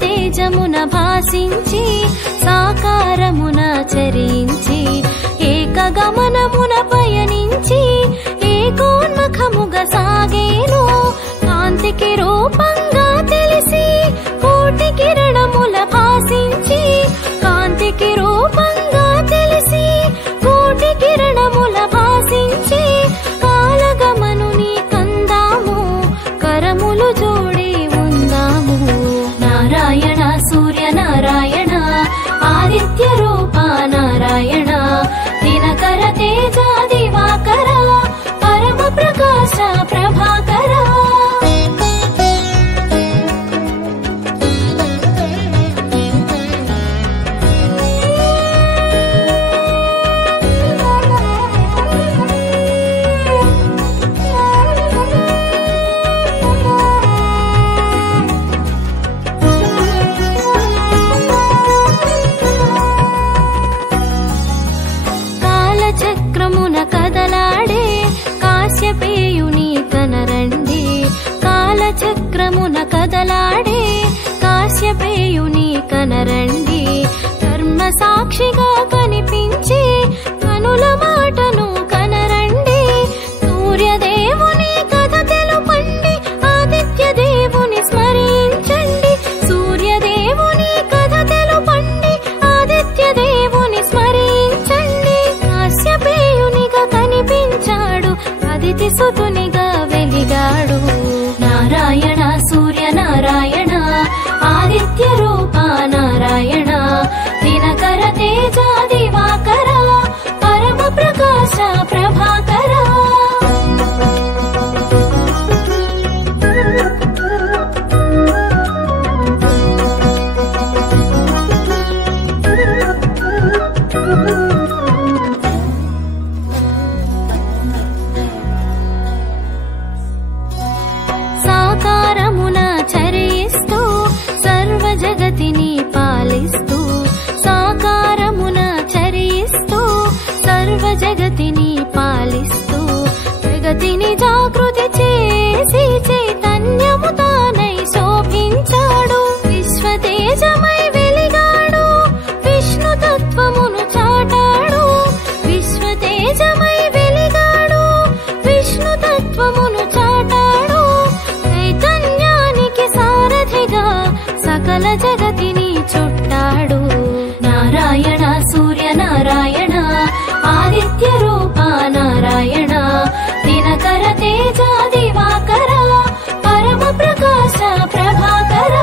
తేజమున భాసించి సాకారమున చరించి ఏకగమనమున పయనించి ఏకోన్ముఖముగా సాగేను కాంతికి రూపంగా తెలిసి కోటి కిరణముల భాసించి కాంతికి రూపంగా తెలిసి కోటి కిరణముల భాసించి కాలగమనుని కందాము కరములు జోడి ఉందాము నారాయణ సూర్య నారాయణ ఆదిత్య రూప నారాయణ దినకర తేజ దివాకర పరమ ప్రకాశ ప్రభాకర కాలచక్రమున కదలాడే కాశ్యపేయుని కనరండి కాలచక్రమున కదలాడే కాశ్యపేయుని కనరండి ధర్మ సాక్షిగా కనిపించి కనుల మాటను కనరండి సూర్యదేవుని కథ తెలుపండి ఆదిత్య దేవుని స్మరించండి సూర్యదేవుని కథ తెలుపండి ఆదిత్య దేవుని స్మరించండి కాశ్యపేయునిగా కనిపించాడు అదితి సుతునిగా వెలిగాడు నారాయణ సూర్య నారాయణ ఆదిత్య రూప నారాయణ దినకర తేజ దివాకర పరమ ప్రకాశ ప్రభాకర సాకారమున చరిస్తూ సర్వ జగతిని పాలిస్తూ సాకారమున చరిస్తూ సర్వ జగతిని పాలిస్తూ జగతిని జాగృతి చేసి చైతన్యము తానై శోభించాడు విశ్వతేజమై వెలిగాడు విష్ణు తత్వమును చాటాడు విశ్వతేజమై వెలిగాడు విష్ణు తత్వమును చాటాడు చైతన్యానికి సారథిగా సకల జగతిని చుట్టాడు నారాయణ సూర్య నారాయణ ఆదిత్య రూప నారాయణ దినకర తేజ దివాకర పరమ ప్రకాశ ప్రభాకర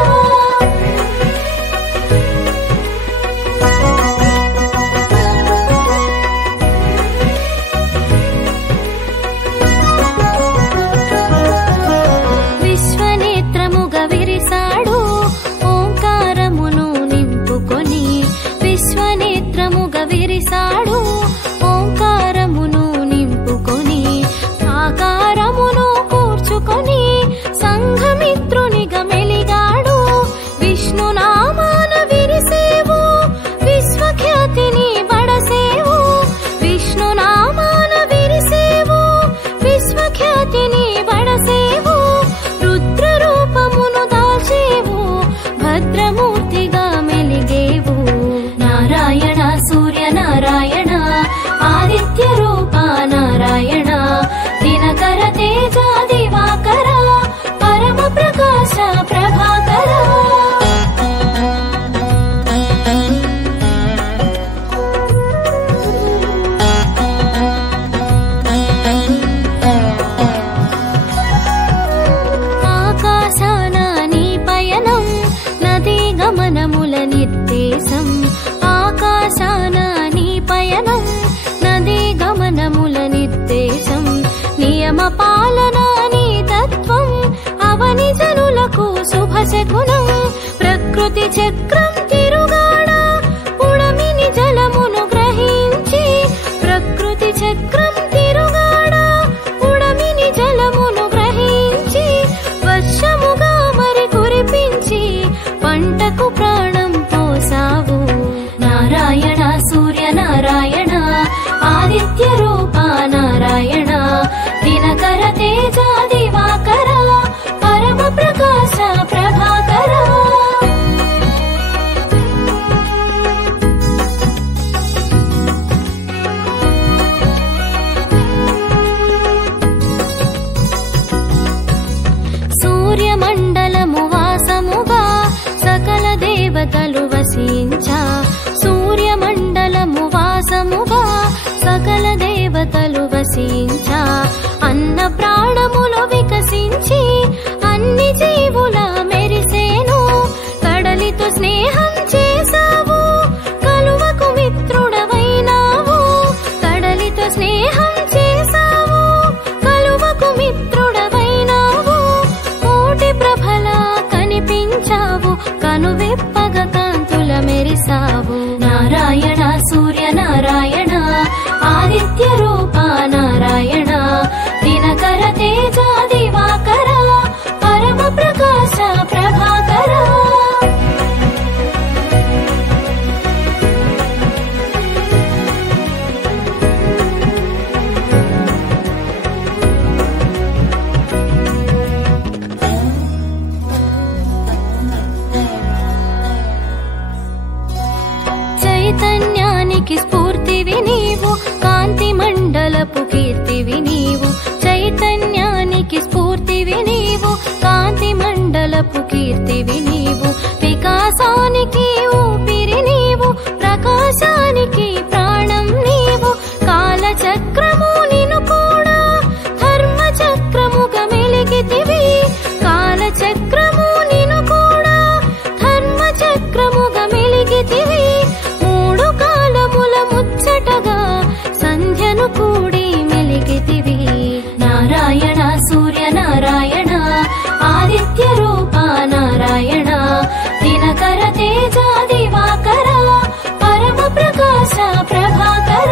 విశ్వనేత్రముగా విరిసాడు ఓంకారమును నింపుకొని విశ్వనేత్రముగా విరిసాడు ఓంకారమును నింపుకొని ఆకారమును కూర్చుకొని సంఘమిత్రునిగా మెలిగాడు విష్ణునామాన విరిసేవు విశ్వఖ్యాతిని బడసేవు విష్ణునామాన విరిసేవు విశ్వఖ్యాతిని బడసేవు రుద్ర రూపమును దాల్చేవు భద్రమూర్తిగా మెలిగేవు నారాయణ సూర్య నారాయణ ఆదిత్య రూప నారాయణ దినకర తేజ దివాకర పరమ ప్రకాశ ప్రభాకర ఆకాశాన నీ పయనం నదీ గమనముల నిర్దేశం ఆకాశాన నీ పయనం నదీ గమనముల నిర్దేశం నియమ పాలన నీ తత్వం అవని జనులకు శుభశకునం ప్రకృతి చక్రం తిరుగాడ పుడమిని జలమును గ్రహించి ప్రకృతి చక్రం తిరుగాడ పుడమిని జలమును గ్రహించి వర్షముగా మరి కురిపించి పంటకు ప్రాణం పోసావు నారాయణ సూర్య నారాయణ ఆదిత్య రూప నారాయణ దినకర తేజ దివాకర పరమ ప్రకాశ ప్రభాకర కాలపు కీర్తివి నీవు, వికాసానికి ఊపిరి నీవు, ప్రకాశానికి ప్రాణం నీవు. కాలచక్రము నిన్ను కూడా ధర్మ చక్రముగా మెలిగితివి, కాలచక్రము నిన్ను కూడా ధర్మ చక్రముగా మెలిగితివి. మూడు కాలముల ముచ్చటగా సంధ్యను కూడి మెలిగితివి. నారాయణ సూర్య నారాయణ, ఆదిత్య రూప నారాయణ, దినకర తేజ దివాకర, పరమ ప్రకాశ ప్రభాకర.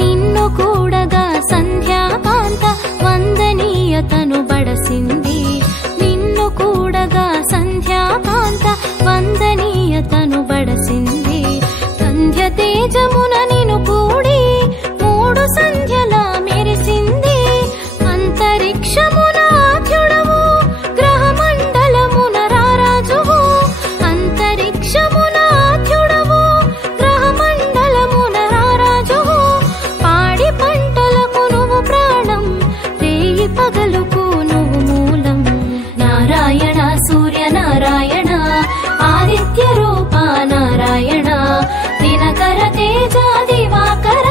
నిన్ను కూడగా సంధ్యాకాంత వందనీయతను బడసింది, నిన్ను కూడగా సంధ్యాకాంత వందనీయతను బడసింది. సంధ్య తేజమున నిన్ను కూడి మూడు సంధ్యలా మెరిసింది. అంతరిక్షమున ఆద్యుడవు, గ్రహమండలమున రారాజువు, అంతరిక్షమున ఆద్యుడవు, గ్రహమండలమున రారాజువు. పాడి పంటలకు నువ్వు ప్రాణం, రేయి పగలుకు నువ్వు మూలం. నారాయణ సూర్య నారాయణ, ఆదిత్య రూప నారాయణ, దినకర తేజ దివాకర,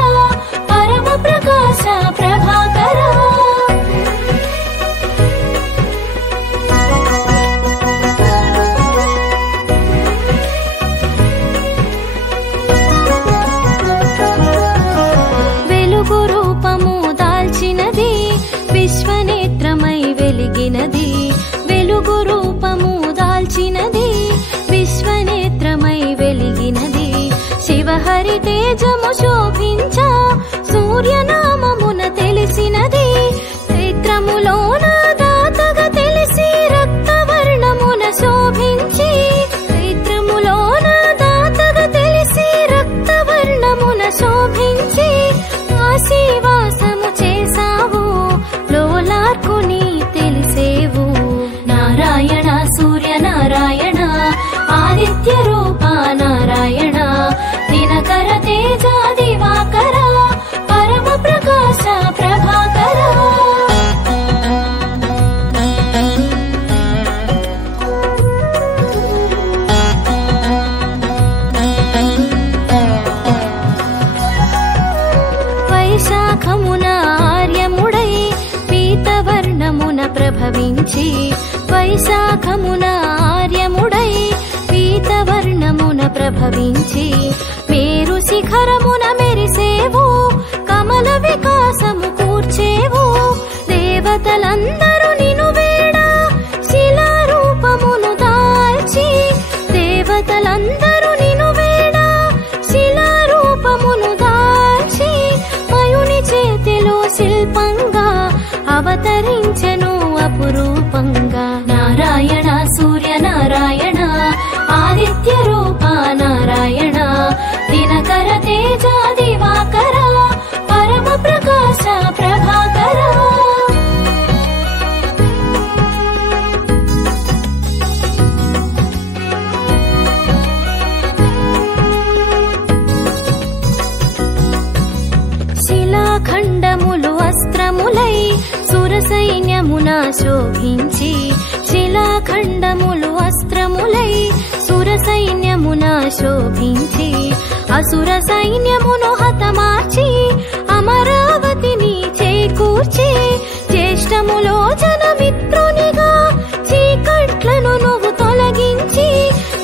పరమ ప్రకాశ ప్రభాకర. వెలుగు రూపము దాల్చినది, విశ్వనేత్రమై వెలిగినది. వెలుగు రూపము దాల్చినది, విశ్వనేత్రమై వెలిగినది. శివహరి తేజము శోభించ, సూర్యనామమున తెలిసినది. చైత్రములోన దాతగా తెలిసి, రక్తవర్ణమున శోభించి, చైత్రములోన దాతగా తెలిసి, రక్తవర్ణమున శోభించి. కాశీవాసము చేసావు, లోలార్కుని తెలిసేవు. నారాయణ సూర్య నారాయణ, ఆదిత్య రూప నారాయణ, దినకర తేజ దివాకర, పరమ ప్రకాశ ప్రభాకర. వైశాఖమున ఆర్యముడై పీతవర్ణమున ప్రభవించి, వైశాఖమున ఆర్యముడై పీతవర్ణమున ప్రభవించి. మేరు శిఖరమున మెరిసేవు, కమల వికాసము కూర్చేవు. దేవతలందరూ నిన్ను వేడ, శిలారూపమును దాల్చి, దేవతలందరూ నిన్ను వేడ, శిలారూపమును దాల్చి. మయుని చేతిలో శిల్పంగా అవతరించెను అపురూపంగా. నారాయణ సూర్య నారాయణ, ఆదిత్య రూప నారాయణ, దినకర తేజ దివాకర, పరమ ప్రకాశ ప్రభాకర. శిలాఖండములు అస్త్రములై సురసైన్యమున శోభించి, శిలాఖండములు అస్త్రములై సురసైన్యమున శోభించి. అసుర సైన్యమును హతమార్చి, అమరావతిని చేకూర్చి. జ్యేష్ఠములో జనమిత్రునిగా చీకట్లను నువ్వు తొలగించి,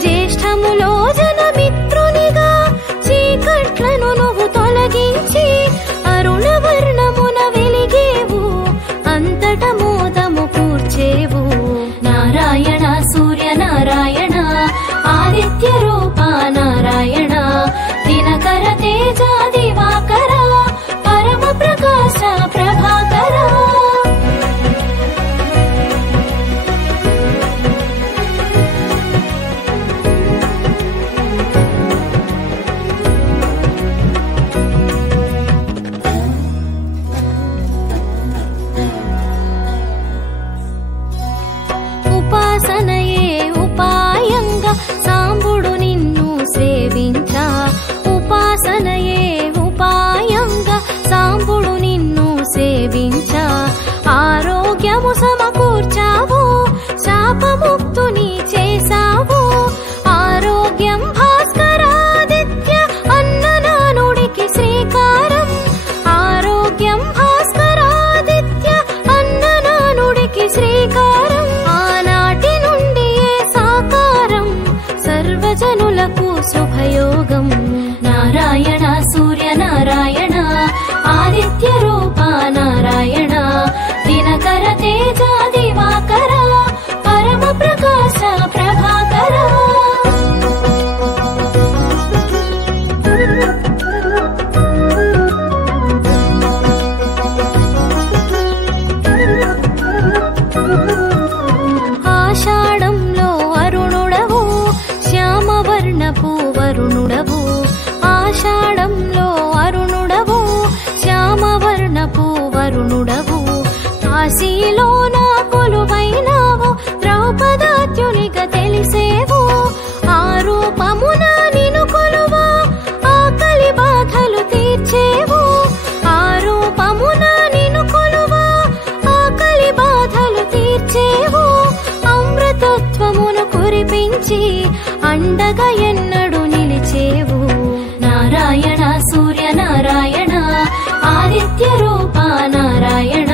జ్యేష్ఠములో జనమిత్రునిగా చీకట్లను నువ్వు తొలగించి. అరుణవర్ణమున వెలిగేవు, అంతట మోదము కూర్చేవు. నారాయణ సూర్య నారాయణ, ఆదిత్య రూప నారాయణ, దినకర తేజ నారాయణ సూర్యనారాయణ ఆదిత్య రూప నారాయణ దినకర తేజ దివాకర పరమ ప్రకాశ ప్రభాకర ఆషాఢంలో అరుణుడవు శ్యామవర్ణపు వరుణుడవు ఆషాఢంలో అరుణుడవు శ్యామవర్ణపు వరుణుడవు కాశీలోన కొలువైనావు ద్రౌపదాత్యునిగా తెలిసేవు ఆ రూపమున నిను కొలువా ఆకలి బాధలు తీర్చేవు ఆ రూపమున నిను కొలువా ఆకలి బాధలు తీర్చేవు అమృతత్వమును కురిపించి అండగా ఎన్నడు నిలిచేవు నారాయణ సూర్యనారాయణ ఆదిత్య రూప నారాయణ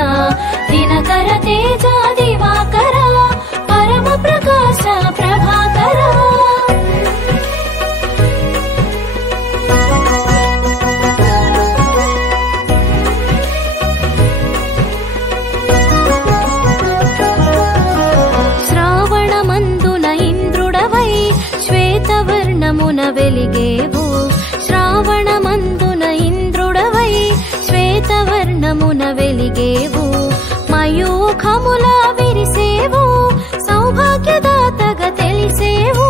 దినకర తేజ దివాకర పరమ ప్రకాశ ప్రభాకర శ్రావణమందున ఇంద్రుడవై శ్వేతవర్ణమున వెలిగేవు శ్రావణమందున ఇంద్రుడవై శ్వేతవర్ణమున వెలిగేవు మయూఖముల విరిసేవు సౌభాగ్యదాతగా తెలిసేవు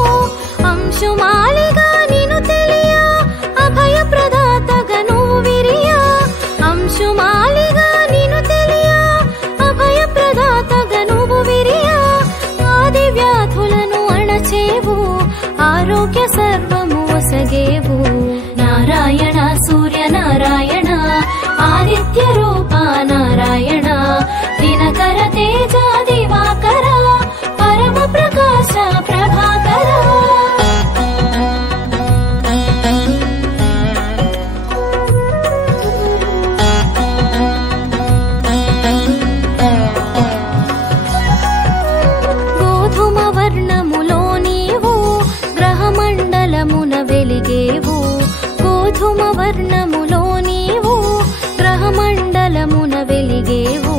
అంశుమాలిగా నిను తెలియ అభయ ప్రదాతగా నువ్వు విరియా అంశుమాలిగా నిను తెలియ అభయ ప్రదాతగా నువ్వు విరియా ఆది వ్యాధులను అణచేవు ఆరోగ్య సర్వము ఒసగేవు నారాయణ సూర్యనారాయణ ఆదిత్య రూప నారాయణ దినకర తేజ దివాకర పరమ ప్రకాశ ప్రభాకర గోధుమ వర్ణములో నీవు గ్రహమండలమున వెలిగేవు గోధుమ వర్ణములో నీవు గ్రహమండలమున వెలిగేవు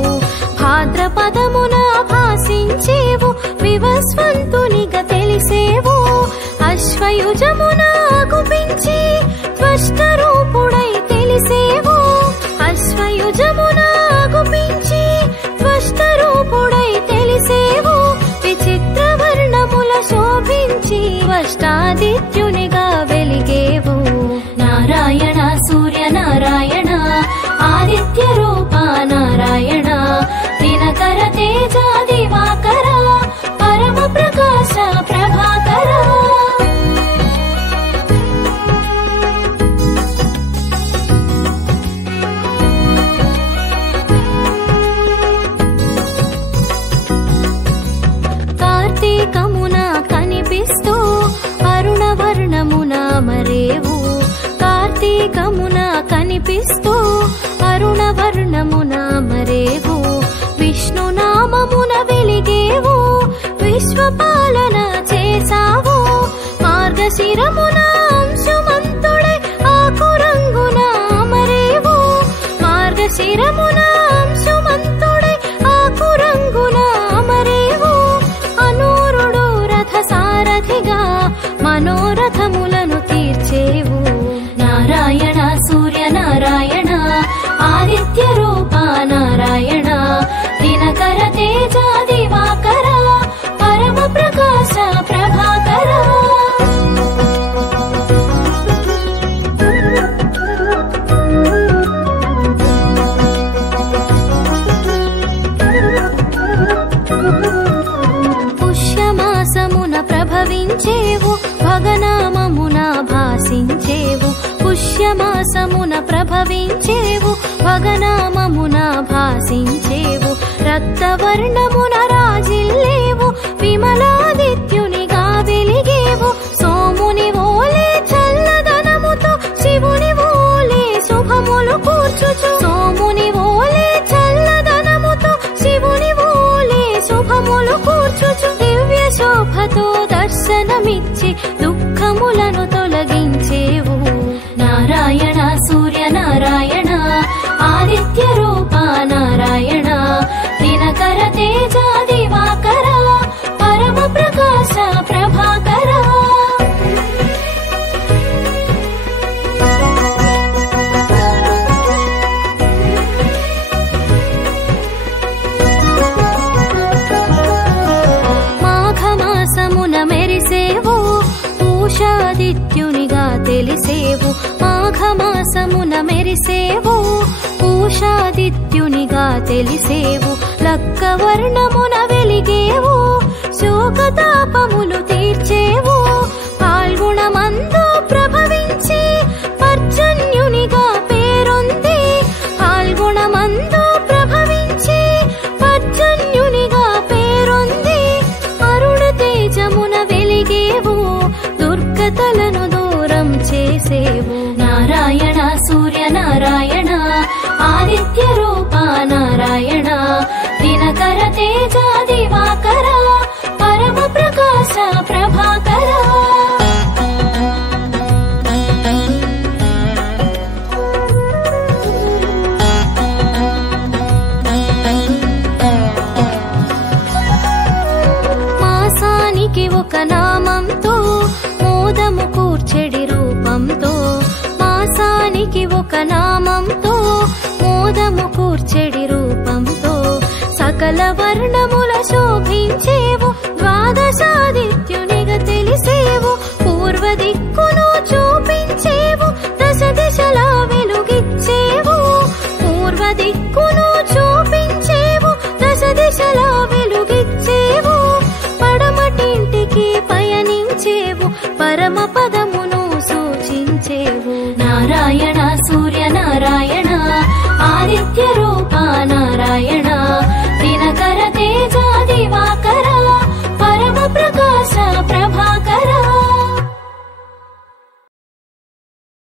భాద్రపదమున భాసించేవు వివస్వంతునిగా తెలిసేవు అశ్వయుజమున గుపించి త్వష్టరూపుడై తెలిసేవు అశ్వయుజమున గుపించి త్వష్టరూపుడై తెలిసేవు విచిత్ర వర్ణముల శోభించి అష్టాదిత్యునిగా వెలిగేవు నారాయణ సూర్యనారాయణ ఆదిత్య రూప నారాయణ దినకర తేజ దివాకర పరమ ప్రకాశ ప్రభాకర కార్తీకమున కనిపిస్తూ అరుణవర్ణమున మరేవు కార్తీకమున కనిపిస్తూ అరుణవర్ణమున మరేవు విష్ణునామమున వెలిగేవు విశ్వపాలన చేసావు మార్గశిరమున అంశుమంతుడై ఆకురంగున మరేవు మార్గశిరమున అంశుమంతుడై ఆకురంగున మరేవు అనూరుడు రథ సారథిగా మనోరథములను తీర్చేవు నారాయణ సూర్యనారాయణ ఆదిత్య రూప నారాయణ దినకర తేజ దివాకర పరమ ప్రకాశ ప్రభాకర పుష్యమాసమున ప్రభవించేవు భగనామమున భాసించేవు పుష్యమాసమున ప్రభవించేవు భగనామమున భాసించేవు రక్తవర్ణమున రాజిల్లేవు విమలాదిత్యునిగా వెలిగేవు సోముని ఓలే చల్లదనముతో శివుని ఓలే శుభములు కూర్చుచు సోముని ఓలే చల్లదనముతో శివుని ఓలే శుభములు కూర్చుచు దివ్య శోభతో దర్శనమిచ్చి దుఃఖములను తొలగించేవు నారాయణ దినకర తేజ దివాకర పరమ ప్రకాశ ప్రభాకర మాఘమాసమున మెరిసేవు పూషాదిత్యునిగా తెలిసేవు మాఘమాసమున మెరిసేవు పూషాదిత్యునిగా తెలిసేవు లక్క వర్ణమున వెలిగేవు శోకతాపములు తీర్చేవు పాల్గొనమందు ప్రభవించి పర్జన్యునిగా పేరొంది పాల్గొనమందు ప్రభవించి పర్జన్యునిగా పేరొంది అరుణ తేజమున వెలిగేవు దుర్గతలను దూరం చేసేవు నారాయణ సూర్య నారాయణ ఆదిత్య రూప నారాయణ దినకర తేజ దివాకర పరమ ప్రకాశ ప్రభాకర మాసానికి ఒక నామంతో మోదము కూర్చెడి రూపంతో మాసానికి ఒక నామంతో మోదము కూర్చెడి రూపంతో సకల వర్ణముల శోభించేవు ద్వాదశాదిత్యునిగా తెలిసేవు పూర్వ దిక్కును చూపించేవు దశ దిశలా వెలుగిచ్చేవు పూర్వ దిక్కును చూపించేవు దశ దిశలా వెలుగిచ్చేవు పడమటింటికి పయనించేవు పరమ పద